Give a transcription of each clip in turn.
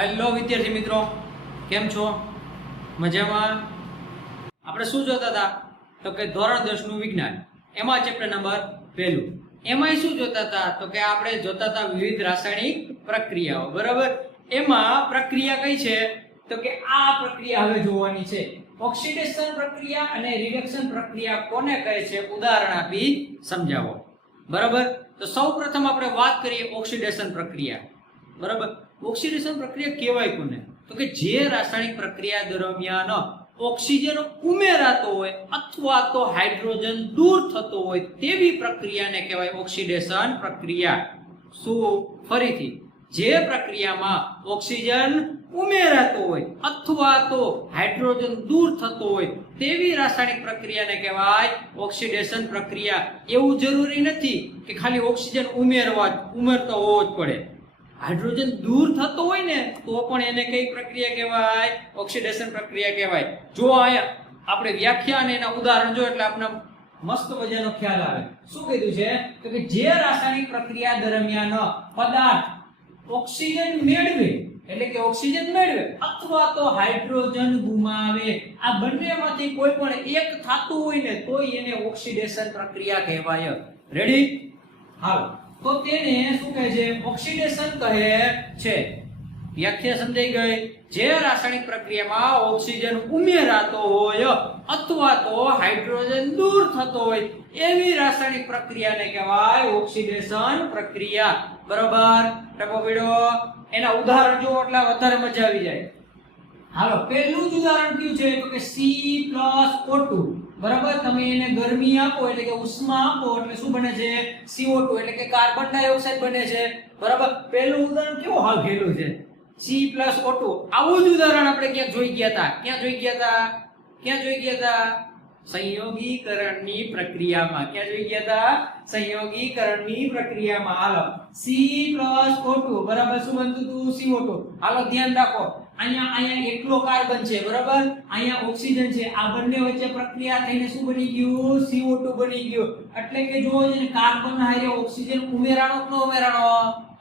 Hello વિદ્યાર્થી મિત્રો, કેમ છો? મજામાં? આપણે શું જોતા હતા? તો કે ધોરણ દસનું વિજ્ઞાન. એમાં ચેપ્ટર નંબર પહેલું. એમાં શું જોતા હતા? તો કે આપણે જોતા હતા વિવિધ રાસાયણિક પ્રક્રિયાઓ, બરાબર? એમાં પ્રક્રિયા કઈ છે? તો કે આ પ્રક્રિયા હવે જોવાની છે. ઓક્સિડેશન પ્રક્રિયા અને રિડક્શન પ્રક્રિયા કોને કહે છે? ઉદાહરણ આપી સમજાવો. બરાબર? તો સૌ પ્રથમ આપણે વાત કરીએ ઓક્સિડેશન પ્રક્રિયા. બરાબર? ઓક્સિડેશન પ્રક્રિયા કહેવાય કોને? તો કે જે રાસાયણિક પ્રક્રિયા દરમિયાન ઓક્સિજન ઉમેરાતો હોય અથવા તો હાઇડ્રોજન દૂર થતો હોય તેવી પ્રક્રિયાને કહેવાય ઓક્સિડેશન પ્રક્રિયા. શું? ફરીથી, જે પ્રક્રિયામાં ઓક્સિજન ઉમેરાતો હોય અથવા તો હાઇડ્રોજન દૂર થતો હોય તેવી રાસાયણિક પ્રક્રિયાને કહેવાય ઓક્સિડેશન પ્રક્રિયા. એવું જરૂરી નથી કે ખાલી ઓક્સિજન ઉમેરવા ઉમેરતો હોવો જ પડે. હાઇડ્રોજન દૂર થતો હોય ને, તો પણ એને કઈ પ્રક્રિયા કહેવાય? ઓક્સિડેશન પ્રક્રિયા કહેવાય. જો આપણે વ્યાખ્યા અને એના ઉદાહરણ જો એટલે આપણે મસ્ત મજાનો ખ્યાલ આવે. શું કીધું છે? તો કે જે રાસાયણિક પ્રક્રિયા દરમિયાન પદાર્થ ઓક્સિજન મેળવે, એટલે કે ઓક્સિજન મેળવે, અથવા તો હાઇડ્રોજન ગુમાવે, આ બંનેમાંથી કોઈ પણ એક થતું હોય ને, તોય એને ઓક્સિડેશન પ્રક્રિયા કહેવાય. રેડી હાલો. તો તેને શું કહે છે? ઓક્સિડેશન કહે છે. વ્યાખ્યા સમજાઈ ગઈ. જે રાસાયણિક પ્રક્રિયામાં ઓક્સિજન ઉમેરાતો હોય, અથવા તો હાઇડ્રોજન દૂર થતો હોય, એવી રાસાયણિક પ્રક્રિયાને કહેવાય ઓક્સિડેશન પ્રક્રિયા. બરોબર? ટકો પીડો એના ઉદાહરણ જો એટલે વધારે મજા આવી જાય. હાલો, પહેલું જ ઉદાહરણ કયું છે? તો કે C+O2 બરાબર? તમે એને ગરમી આપો એટલે કે ઉષ્મા આપો એટલે શું બને છે? CO2 એટલે કે કાર્બન ડાયોક્સાઇડ બને છે. બરાબર? પહેલું ઉદાહરણ કેવું હાલ ઘેલું છે? C+O2 આવું જ ઉદાહરણ આપણે ક્યાંક જોઈ ગયા હતા. ક્યાં જોઈ ગયા હતા? ક્યાં જોઈ ગયા હતા? સંયોગીકરણની પ્રક્રિયામાં. ક્યાં જોઈ ગયા હતા? સંયોગીકરણની પ્રક્રિયામાં. હાલો. C+O2 બરાબર શું બનતું હતું? CO2 હાલો, ધ્યાન રાખો. અહીંયા અહીંયા એકલો કાર્બન છે, બરાબર? અહીંયા ઓક્સિજન છે. આ બંને વચ્ચે પ્રક્રિયા થઈને શું બની ગયું? CO2 બની ગયું. એટલે કે જો કાર્બન હારે ઓક્સિજન ઉમેરાણો કે ઉમેરાણો?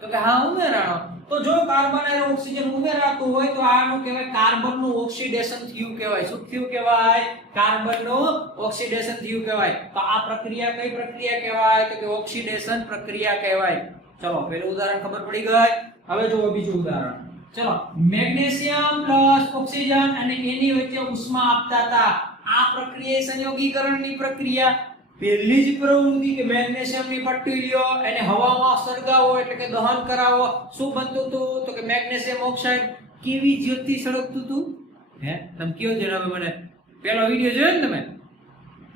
તો કે હા, ઉમેરાણો. તો જો કાર્બન અને ઓક્સિજન ઉમેરાતું હોય તો આનું કહેવાય કાર્બનનું ઓક્સિડેશન થયું કહેવાય. શું થયું કહેવાય? કાર્બનનું ઓક્સિડેશન થયું કહેવાય. તો આ પ્રક્રિયા કઈ પ્રક્રિયા કહેવાય? તો કે ઓક્સિડેશન પ્રક્રિયા કહેવાય. ચલો પેલું ઉદાહરણ ખબર પડી ગઈ. હવે જુઓ બીજું ઉદાહરણ. ચલો, મેગ્નેશિયમ પ્લસ ઓક્સિજન અને એની વચ્ચે ઉષ્મા આપતા હતા. આ પ્રક્રિયા સંયોગીકરણની પ્રક્રિયા. પહેલી જ પ્રવૃત્તિ કે મેગ્નેશિયમની પટ્ટી લ્યો, એને હવામાં સળગાવો એટલે કે દહન કરાવો. શું બનતું હતું તો કે મેગ્નેશિયમ ઓક્સાઇડ. કેવી જ્યોતિ સળગતું હતું હે? તમે કયો જણાવે મને? પેલો વીડિયો જોયો ને તમે?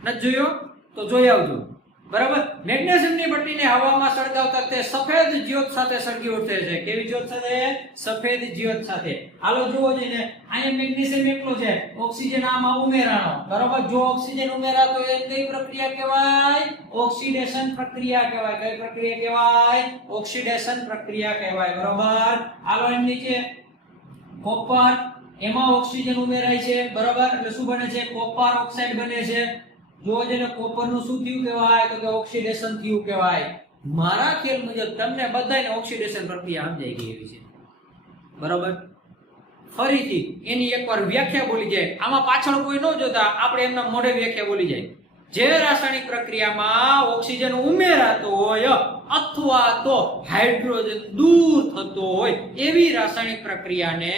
નથી જોયો? તો જોઈ આવજો. બરાબર? મેગ્નેશિયમની પટ્ટીને હવામાં સળગાવતા તે સફેદ જ્યોત સાથે સળગી ઉઠે છે. કેવી જ્યોત સાથે? સફેદ જ્યોત સાથે. હાલો, જુઓ જઈને અહીંયા મેગ્નેશિયમ એકલો છે. ઓક્સિજન આમાં ઉમેરાણો. બરાબર? જો ઓક્સિજન ઉમેરાતો એ કઈ પ્રક્રિયા કહેવાય? ઓક્સિડેશન પ્રક્રિયા કહેવાય. કઈ પ્રક્રિયા કહેવાય? ઓક્સિડેશન પ્રક્રિયા કહેવાય. બરાબર? હાલો, એમ નીચે. કોપર. એમાં ઓક્સિજન ઉમેરાય છે. બરાબર? એટલે શું બને છે? કોપર ઓક્સાઇડ બને છે. જો જેને કોપરનું શું થયું કહેવાય? તો કે ઓક્સિડેશન થયું કહેવાય. મારા ખ્યાલ મુજબ તમને બધાને ઓક્સિડેશન પ્રક્રિયા સમજાઈ ગઈ એવી છે. બરાબર? ફરીથી એની એકવાર વ્યાખ્યા બોલી જાય. આમાં પાછળ કોઈ ન જોતા, આપણે એમના મોઢે વ્યાખ્યા બોલી જાય. જે રાસાયણિક પ્રક્રિયામાં ઓક્સિજન ઉમેરાતો હોય, અથવા તો હાઇડ્રોજન દૂર થતો હોય, એવી રાસાયણિક પ્રક્રિયાને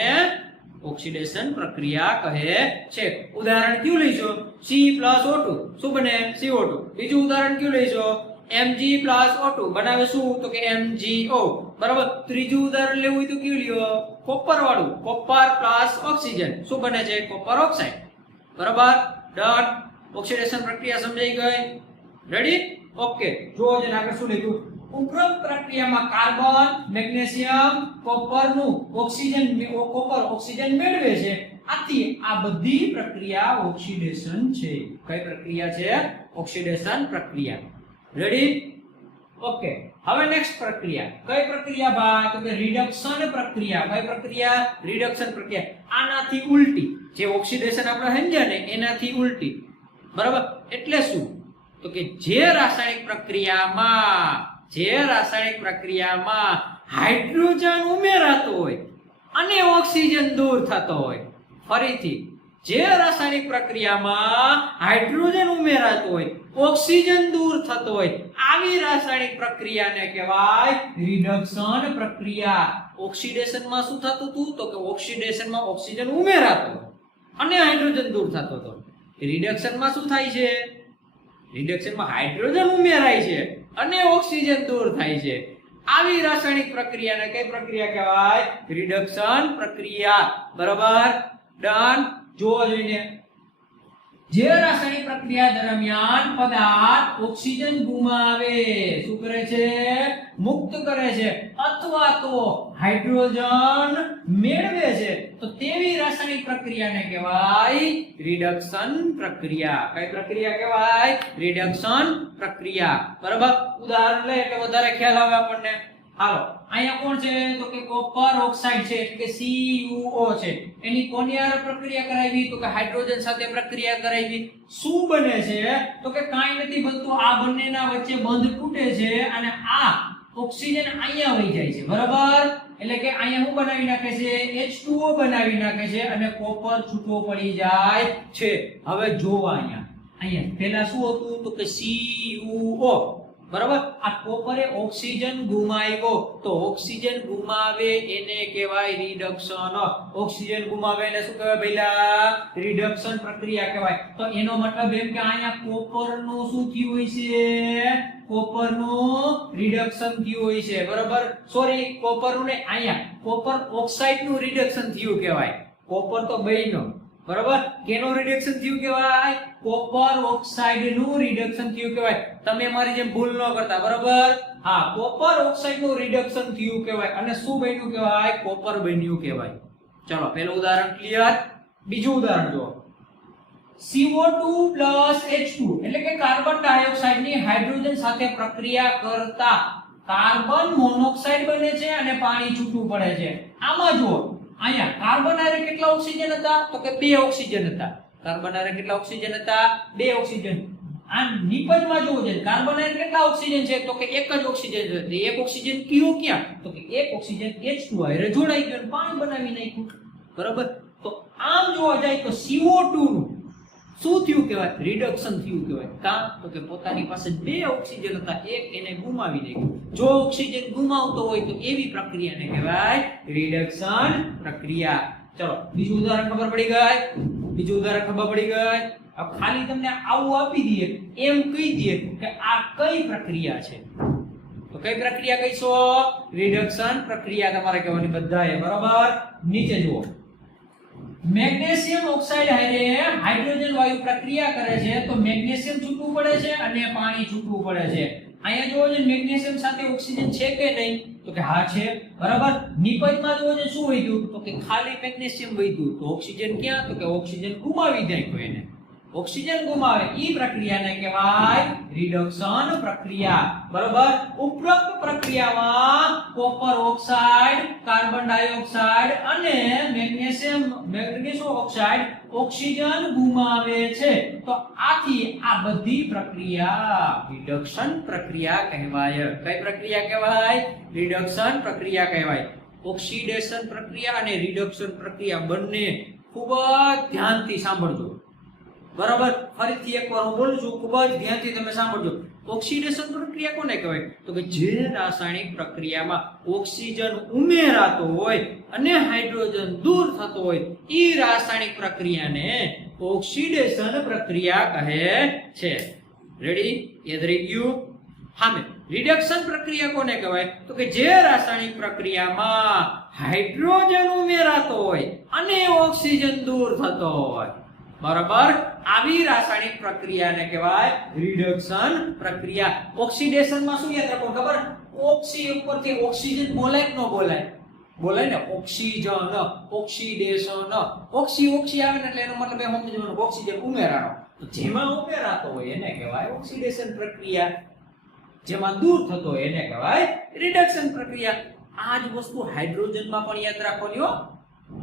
ઓક્સિડેશન પ્રક્રિયા કહે છે. ઉદાહરણ કયું લઈશું? C+O2 શું બને? CO2 બીજું ઉદાહરણ કયું લઈશું? Mg+O2 બનાવે શું? તો કે MgO બરાબર? ત્રીજું ઉદાહરણ લેવું હોય તો કયું લ્યો? કોપર વાળું. કોપર પ્લસ ઓક્સિજન શું બને છે? કોપર ઓક્સાઇડ બરાબર? ડન ઓક્સિડેશન પ્રક્રિયા સમજાઈ ગઈ. રેડી ઓકે જો જેના આગળ શું લખ્યું? ઉપરોક્ત પ્રક્રિયામાં કાર્બન, મેગ્નેશિયમ, કોપરનું ઓક્સિજન કોપર ઓક્સિજન મેળવે છે. આથી આ બધી પ્રક્રિયા ઓક્સિડેશન છે. કઈ પ્રક્રિયા છે? ઓક્સિડેશન પ્રક્રિયા. રેડી ઓકે હવે નેક્સ્ટ પ્રક્રિયા. કઈ પ્રક્રિયા ભાઈ? તો કે રિડક્શન પ્રક્રિયા. કઈ પ્રક્રિયા? રિડક્શન પ્રક્રિયા. આનાથી ઉલટી. જે ઓક્સિડેશન આપણે સમજ્યા ને, એનાથી ઉલટી. બરાબર? એટલે શું? તો કે જે રાસાયણિક પ્રક્રિયામાં જે રાસાયણિક પ્રક્રિયામાં હાઇડ્રોજન ઉમેરાતો હોય અને ઓક્સિજન દૂર થતો હોય, ફરીથી જે રાસાયણિક પ્રક્રિયામાં હાઇડ્રોજન ઉમેરાતો હોય, ઓક્સિજન દૂર થતો હોય, આવી રાસાયણિક પ્રક્રિયાને કહેવાય રિડક્શન પ્રક્રિયા. ઓક્સિડેશનમાં શું થતું હતું? તો કે ઓક્સિડેશનમાં ઓક્સિજન ઉમેરાતો અને હાઇડ્રોજન દૂર થતો હતો. રિડક્શનમાં શું થાય છે? રિડક્શનમાં હાઇડ્રોજન ઉમેરાય છે. અને ઓક્સિજન દૂર થાય છે. આવી રાસાયણિક પ્રક્રિયાને કઈ પ્રક્રિયા કહેવાય? રિડક્શન પ્રક્રિયા. બરાબર? ડન જોવા જોઈને. જે રાસાયણિક પ્રક્રિયા દરમિયાન પદાર્થ ઓક્સિજન ગુમાવે. શું કરે છે? મુક્ત કરે છે. અથવા તો હાઇડ્રોજન મેળવે રાસાયણિક પ્રક્રિયાને કહેવાય રિડક્શન પ્રક્રિયા. કઈ પ્રક્રિયા કહેવાય? રિડક્શન પ્રક્રિયા. બરાબર? ઉદાહરણ લે એટલે વધારે ખ્યાલ આવે આપણને. હાલો. અહીંયા કોણ છે? તો કે કોપર ઓક્સાઇડ છે, એટલે કે CuO છે. એની કોની હારે પ્રક્રિયા કરાવી? તો કે હાઇડ્રોજન સાથે પ્રક્રિયા કરાવી. શું બને છે? તો કે કાંઈ નથી બનતું. આ બંનેના વચ્ચે બંધ તૂટે છે અને આ ઓક્સિજન અહીંયા વહી જાય છે. બરાબર? એટલે કે અહીંયા શું બનાવી નાખે છે? H2O બનાવી નાખે છે અને કોપર છૂટો પડી જાય છે. હવે જોવા અહીંયા. અહીંયા પહેલા શું હતું? તો કે CuO બરાબર? આ કોપરે ઓક્સિજન ગુમાવ્યો. તો ઓક્સિજન ગુમાવે એને કહેવાય રિડક્શન ઓક્સિજન ગુમાવે એને શું કહેવાય ભઈલા? રિડક્શન પ્રક્રિયા કહેવાય. તો એનો મતલબ એમ કે અહીંયા કોપરનું શું થયું હોય છે? કોપરનું રિડક્શન થયું હોય છે. બરાબર? સોરી કોપરનું ને અહીંયા. કોપર ઓક્સાઇડનું રિડક્શન થયું કહેવાય. કોપર તો બેયનો બરાબર? કેનું રિડક્શન થયું કહેવાય? કોપર ઓક્સાઇડનું રિડક્શન થયું કહેવાય. તમે મારી જેમ ભૂલ ન કરતા, બરાબર? હા કોપર ઓક્સાઇડનું રિડક્શન થયું કહેવાય. અને શું બન્યું કહેવાય? કોપર બન્યું કહેવાય. ચલો પહેલું ઉદાહરણ ક્લિયર બીજું ઉદાહરણ જુઓ. CO2 H2 એટલે કે કાર્બન ડાયોક્સાઇડની હાઇડ્રોજન સાથે પ્રક્રિયા કરતા કાર્બન મોનોક્સાઇડ બને છે અને પાણી છૂટું પડે છે. આમાં જુઓ. અહીંયા કાર્બન આયરે કેટલા ઓક્સિજન હતા? તો કે બે ઓક્સિજન હતા. કાર્બન આયરે કેટલા ઓક્સિજન હતા? બે ઓક્સિજન આ નિપજમાં જોવું છે કાર્બન હારે કેટલા ઓક્સિજન છે? તો કે એક જ ઓક્સિજન છે. એક ઓક્સિજન કયો ક્યાં? તો કે એક ઓક્સિજન H2 આયરે જોડાઈ ગયો પાણી બનાવી નાખ્યું. બરાબર? તો આમ જોવા જાય તો CO2 નું શું થયું કહેવાય? રિડક્શન થયું કહેવાય. કાં? તો કે પોતાની પાસે બે ઓક્સિજન હતા. એક એને ગુમાવી નાખ્યું. જો ઓક્સિજન ગુમાવતો હોય તો એવી પ્રક્રિયાને કહેવાય રિડક્શન પ્રક્રિયા. ચલો, બીજું ઉદાહરણ ખબર પડી ગઈ? બીજું ઉદાહરણ ખબર પડી ગઈ? હવે ખાલી તમને આવું આપી દઈએ. એમ કહી દઈએ કે આ કઈ પ્રક્રિયા છે? તો કઈ પ્રક્રિયા કહીશો? રિડક્શન પ્રક્રિયા તમારે કહેવાની બધાએ, બરાબર? નીચે જુઓ. મેગ્નેશિયમ ઓક્સાઇડ હારે હાઇડ્રોજન વાયુ પ્રક્રિયા કરે છે, તો મેગ્નેશિયમ છૂટવું પડે છે અને પાણી છૂટવું પડે છે. અહીંયા જોવો છે મેગ્નેશિયમ સાથે ઓક્સિજન છે કે નહીં? તો કે હા, છે. બરાબર? નિપજમાં જોવો છે શું વધ્યું? તો કે ખાલી મેગ્નેશિયમ વધ્યું. તો ઓક્સિજન ક્યાં? તો કે ઓક્સિજન ગુમાવી નાખ્યો એને ઓક્સિજન ગુમાવે ઈ પ્રક્રિયાને કહેવાય રિડક્શન પ્રક્રિયા. બરોબર? ઉપરોક્ત પ્રક્રિયામાં કોપર ઓક્સાઇડ કાર્બન ડાયોક્સાઇડ અને મેગ્નેશિયમ મેગ્નેશિયમ ઓક્સાઇડ ઓક્સિજન ગુમાવે છે. તો આથી આ બધી પ્રક્રિયા રિડક્શન પ્રક્રિયા કહેવાય. કઈ પ્રક્રિયા કહેવાય? રિડક્શન પ્રક્રિયા કહેવાય. ઓક્સિડેશન પ્રક્રિયા અને રિડક્શન પ્રક્રિયા બંને ખૂબ જ ધ્યાનથી સાંભળજો. બરાબર? ફરીથી એકવાર હું બોલું છું, ખૂબ જ ધ્યાનથી તમે સાંભળજો. ઓક્સિડેશન પ્રક્રિયા કોને કહેવાય? તો કે જે રાસાયણિક પ્રક્રિયામાં ઓક્સિજન ઉમેરાતો હોય અને હાઇડ્રોજન દૂર થતો હોય એ રાસાયણિક પ્રક્રિયાને ઓક્સિડેશન પ્રક્રિયા કહે છે. રેડી યાદ રહી ગયું? હામે રિડક્શન પ્રક્રિયા કોને કહેવાય? તો કે જે રાસાયણિક પ્રક્રિયામાં હાઇડ્રોજન ઉમેરાતો હોય અને ઓક્સિજન દૂર થતો હોય. બરાબર આવી રાસાયણિક પ્રક્રિયાને કહેવાય રિડક્શન પ્રક્રિયા. ઓક્સિડેશનમાં શું યાદ રાખો ખબર? ઓક્સી ઉપરથી ઓક્સિજન બોલાય ન બોલાય. બોલાય ને ઓક્સિજન ઓક્સિડેશન ઓક્સી ઓક્સી આવે ને એટલે એનો મતલબ એ સમજવાનું ઓક્સિજન ઉમેરાનો તો જેમાં ઉમેરાતો હોય એને કહેવાય ઓક્સિડેશન પ્રક્રિયા. જેમાં દૂર થતો હોય એને કહેવાય રિડક્શન પ્રક્રિયા. આ જ વસ્તુ હાઇડ્રોજનમાં પણ યાદ રાખવાની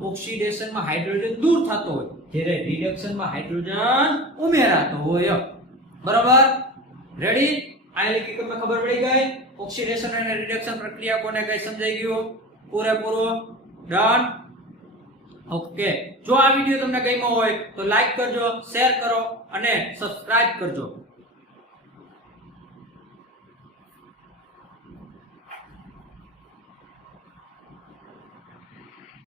ઓક્સિડેશનમાં હાઇડ્રોજન દૂર થતો હોય, જ્યારે રિડક્શનમાં હાઇડ્રોજન ઉમેરાતો હોય. બરાબર? રેડી આ કે તમને ખબર પડી ગઈ? ઓક્સિડેશન અને રિડક્શન પ્રક્રિયા કોને કઈ સમજાઈ ગયું? પૂરેપૂરો. ડન ઓકે જો આ વીડિયો તમને ગમ્યો હોય, તો લાઈક કરજો શેર કરો અને સબસ્ક્રાઇબ કરજો.